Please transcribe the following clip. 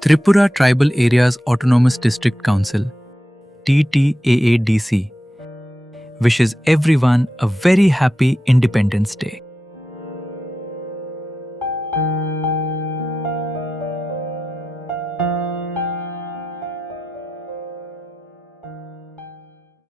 Tripura Tribal Areas Autonomous District Council, TTAADC, wishes everyone a very happy Independence Day.